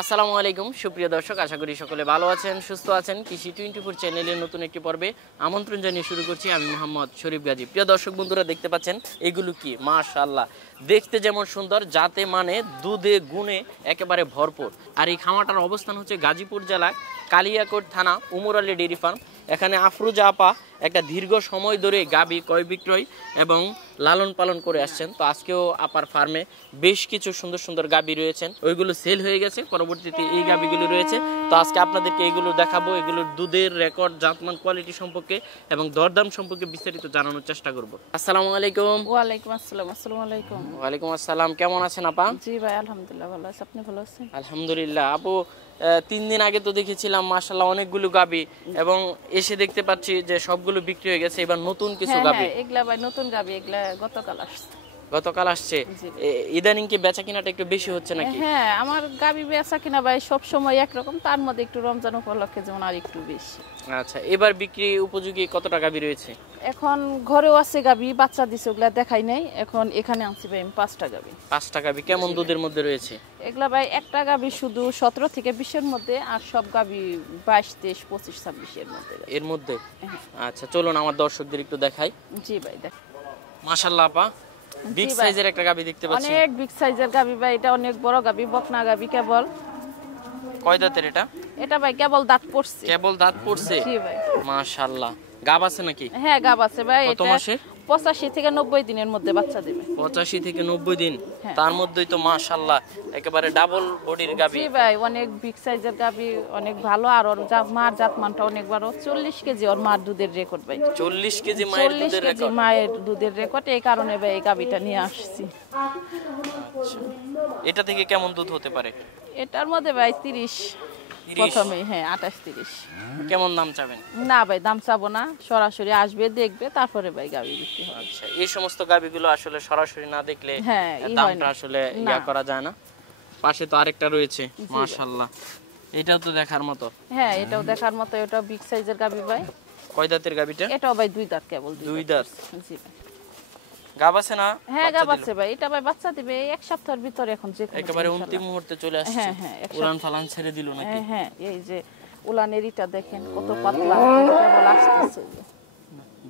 আসসালামু আলাইকুম সুপ্রিয় দর্শক, আশা করি সকলে ভালো আছেন, সুস্থ আছেন। কৃষি 24 চ্যানেলের নতুন একটি পর্বে আমন্ত্রণ জানিয়ে শুরু করছি আমি মোহাম্মদ শরীফ গাজী। প্রিয় দর্শক বন্ধুরা, দেখতে পাচ্ছেন এগুলো কি মাশাআল্লাহ, দেখতে যেমন সুন্দর, যাতে মানে দুধে গুণে একেবারে ভরপুর। আর এই খামারটার অবস্থান হচ্ছে গাজীপুর জেলায় কালিয়াকোট থানা উমর আলী ডেইরি ফার্ম। এখানে আফরোজা আপা একটা দীর্ঘ সময় ধরে গাভী ক্রয় বিক্রয় এবং লালন পালন করে আসছেন। তো আজকেও আপার ফার্মে বেশ কিছু সুন্দর সুন্দর গাভী রয়েছেন, ওইগুলো সেল হয়ে গেছে, পরবর্তীতে এই গাভীগুলো রয়েছে। তো আজকে আপনাদেরকে এইগুলো দেখাবো, এগুলোর দুধের রেকর্ড, জাতমান, কোয়ালিটি সম্পর্কে এবং দরদাম সম্পর্কে বিস্তারিত জানানোর চেষ্টা করব। আসসালামু আলাইকুম। ওয়ালাইকুম আসসালাম। আসসালামু আলাইকুম। ওয়ালাইকুম আসসালাম। কেমন আছেন আপা? জি ভাই, আলহামদুলিল্লাহ ভালো আছি। আপনি ভালো আছেন? আলহামদুলিল্লাহ আপু, 3 দিন আগে তো দেখেছিলাম মাশাআল্লাহ অনেকগুলো গাভী, এবং এসে দেখতে পাচ্ছি যে সবগুলো বিক্রি হয়ে গেছে। এবার নতুন কিছু গাভী। এগুলা ভাই নতুন গাবি, এগুলা গতকাল আসছে। গতকাল আসছে। ইদানিং কি বেচা কিনাটা একটু বেশি হচ্ছে নাকি? হ্যাঁ, আমার গাবি বেচা কিনা ভাই সব সময় একরকম, তার মধ্যে একটু রমজান উপলক্ষে যেমন আর একটু বেশি। আচ্ছা, এবার বিক্রি উপযোগী কতটা গাভী রয়েছে? এখন ঘরেও আছে গাবি, বাচ্চা দিছে, ওগুলা দেখাই নাই। এখন এখানে আনছি ভাই আমি 5টা গাবি। 5টা গাভী কেমন দুধের মধ্যে রয়েছে? এগুলা ভাই একটা গাবি শুধু 17 থেকে 20 এর মধ্যে, আর সব গাবি 22, 23, 25, 26 এর মধ্যে। এর মধ্যে? আচ্ছা, চলুন আমার দর্শকদের একটু দেখাই। জি ভাই দেখ। মাশাআল্লাহ আপা, বিগ সাইজের একটা গাভী দেখতে পাচ্ছি। অনেক বিগ সাইজের গাবি ভাই, এটা অনেক বড় গাবি, বকনা গাবি। কেবল কয় দাঁতের এটা? এটা ভাই কেবল দাঁত পড়ছে। কেবল দাঁত পড়ছে? জি ভাই। মাশাআল্লাহ। গাব আছে নাকি? হ্যাঁ, গাব আছে ভাই। কত মাসে? 85 থেকে 90 দিনের মধ্যে বাচ্চা দেবে। 85 থেকে 90 দিন? তার মধ্যেই তো মাশাআল্লাহ একেবারে ডাবল বডির গাভী। জি ভাই, অনেক বিগ সাইজের গাভী, অনেক ভালো। আর ওর মার জাতমানটা অনেক বড়। 40 কেজি ওর মার দুধের রেকর্ড ভাই। 40 কেজি মায়ের দুধের রেকর্ড? 40 কেজি মায়ের দুধের রেকর্ড। এই কারণে ভাই এই গাভীটা নিয়ে আসছি। আচ্ছা, এটা থেকে কেমন দুধ হতে পারে? এটার মধ্যে ভাই 30 প্রথমে। হ্যাঁ, 28, 30। কেমন দাম চাবেন? না ভাই, দাম চাবো না, সরাসরি আসবে, দেখবে, তারপরে ভাই গাভী বিক্রি হবে। আচ্ছা, এই সমস্ত গাভীগুলো আসলে সরাসরি না দেখলে দামটা আসলে করা যায় না। পাশে তো আরেকটা রয়েছে মাশাআল্লাহ, এটাও তো দেখার মতো। হ্যাঁ, এটাও দেখার মতো। এটা বিগ সাইজের গাভী ভাই। কয় দাঁতের গাভীটা? এটাও ভাই 2 দাঁত কেবল। 2 দাঁত? জি ভাই। গাব আছে না? হ্যাঁ, গাব আছে ভাই। এটা ভাই বাচ্চা দিবে এক সপ্তাহের ভিতরে। এখন যে একেবারে অন্তিম মুহূর্তে চলে আসছে। হ্যাঁ হ্যাঁ, উলান ফালান ছেড়ে দিল নাকি? হ্যাঁ, এই যে উলানের ইটা দেখেন কত পাতলা, কেবল আসতেছে।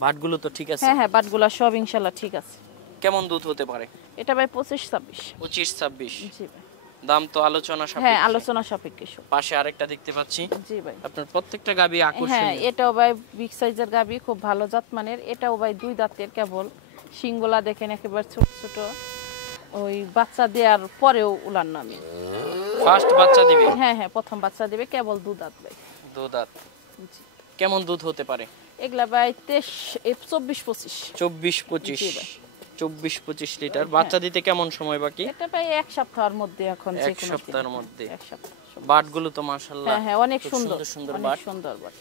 বাটগুলো তো ঠিক আছে? হ্যাঁ হ্যাঁ, বাটগুলা সব ইনশাআল্লাহ ঠিক আছে। কেমন দুধ হতে পারে? এটা ভাই 25, 26। 25, 26? জি ভাই। দাম তো আলোচনা সাপেক্ষে? হ্যাঁ, আলোচনা সাপেক্ষে সব। পাশে আরেকটা দেখতে পাচ্ছি। জি ভাই। আপনার প্রত্যেকটা গাভী আকর্ষণীয়। হ্যাঁ, এটাও ভাই বিগ সাইজের গাভী, খুব ভালো জাতমানের। এটাও ভাই 2 দাঁতের কেবল। শিংগুলা দেখেন একেবারে ছোট ছোট। ওই বাচ্চা দেওয়ার পরেও উলান নামে। ফার্স্ট বাচ্চা দিবে? হ্যাঁ হ্যাঁ, প্রথম বাচ্চা দিবে, কেবল 2 দাঁত ভাই। 2 দাঁত? কেমন দুধ হতে পারে? এগুলা ভাই 24, 25। 24, 25 লিটার। বাচ্চা দিতে কেমন সময় বাকি? এটা ভাই এক সপ্তাহের মধ্যে। এখন যে কোনো সপ্তাহের মধ্যে? এক সপ্তাহ। বাটগুলো তো মাশাআল্লাহ। হ্যাঁ, অনেক সুন্দর সুন্দর বাট। সুন্দর বাট,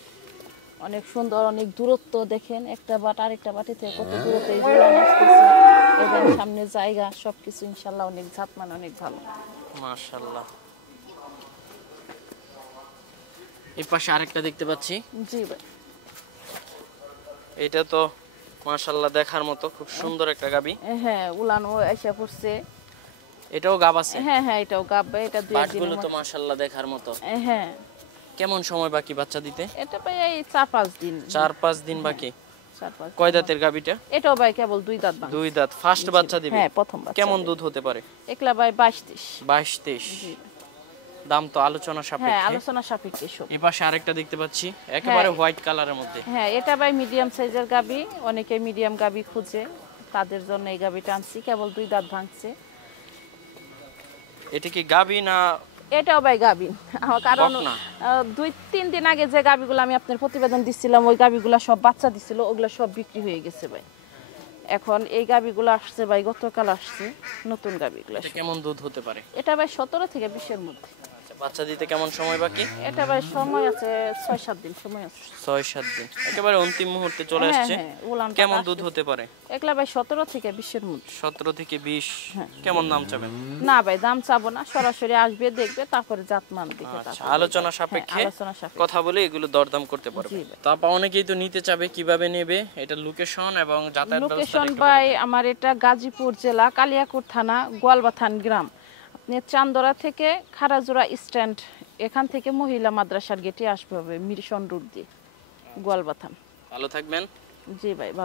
অনেক সুন্দর। অনেক দূরত্ব দেখেন, একটা বাট আরেকটা বাটি থেকে কত দূরত্বে এই জোড়া আসতেছে। এদের সামনে জায়গা সবকিছু ইনশাআল্লাহ অনেক জাতমান, অনেক ভালো মাশাআল্লাহ। এই পাশে আরেকটা দেখতে পাচ্ছি। জি ভাই। এটা তো মাশাআল্লাহ দেখার মতো, খুব সুন্দর একটা গাবি। হ্যাঁ, উলানও এসে পড়ছে। এটাও গাব আছে? হ্যাঁ হ্যাঁ, এটাও গাব ভাই। এটা 2 দিন। বাটগুলো তো মাশাআল্লাহ দেখার মতো। হ্যাঁ। কেমন সময় বাকি বাচ্চা দিতে? এটা ভাই এই 4-5 দিন। 4-5 দিন বাকি? 4-5। কয় দাঁতের গাবিটা? এটাও ভাই কেবল 2 দাঁত। 2 দাঁত। ফার্স্ট বাচ্চা দিবে? হ্যাঁ, প্রথম বাচ্চা। কেমন দুধ হতে পারে? একলা ভাই 22, 23? জি। দাম তো আলোচনা সাপেক্ষে? হ্যাঁ, আলোচনা সাপেক্ষে সব। এই পাশে আরেকটা দেখতে পাচ্ছি একেবারে হোয়াইট কালারের মধ্যে। হ্যাঁ, এটা ভাই মিডিয়াম সাইজের গাবি। অনেকে মিডিয়াম গাবি খুঁজে, তাদের জন্য এই গাবিটা আনছি। কেবল 2 দাঁত ভাঙছে। এটা কি গাবি না? এটাও ভাই গাবি। কারণ 2-3 দিন আগে যে গাবিগুলো আমি আপনার প্রতিবেদন দিচ্ছিলাম, ওই গাবিগুলো সব বাচ্চা দিছিল, ওগুলো সব বিক্রি হয়ে গেছে ভাই। এখন এই গাবিগুলো আসছে ভাই, গতকাল আসছে নতুন গাবিগুলো। এটা কেমন দুধ হতে পারে? এটা ভাই 17 থেকে 20 এর মধ্যে। বাচ্চা দিতে কেমন সময় বাকি? এটা ভাই সময় আছে 6-7 দিন সময় আছে। 6-7 দিন, একেবারে অন্তিম মুহূর্তে চলে আসছে। কেমন দুধ হতে পারে? একলা ভাই 17 থেকে 20 এর মধ্যে। 17 থেকে 20? কেমন দাম চাবেন? না ভাই, দাম চাবো না, সরাসরি আসবে, দেখবে, তারপরে জাতমান দেখে আচ্ছা, আলোচনা সাপেক্ষে কথা বলে এগুলো দরদাম করতে পারবে। তারপর অনেকেই তো নিতে চাবে, কিভাবে নেবে? এটা লোকেশন এবং যাতায়াত ব্যবস্থা? লোকেশন ভাই আমার এটা গাজীপুর জেলা কালিয়াকোট থানা গোয়ালবাথান গ্রাম। আপনি চান্দরা থেকে খারাজোড়া স্ট্যান্ড, এখান থেকে মহিলা মাদ্রাসার গেটে আসবে হবে মিরসন রোড দিয়ে গোয়ালবাথান। ভালো থাকবেন। জি ভাই ভালো।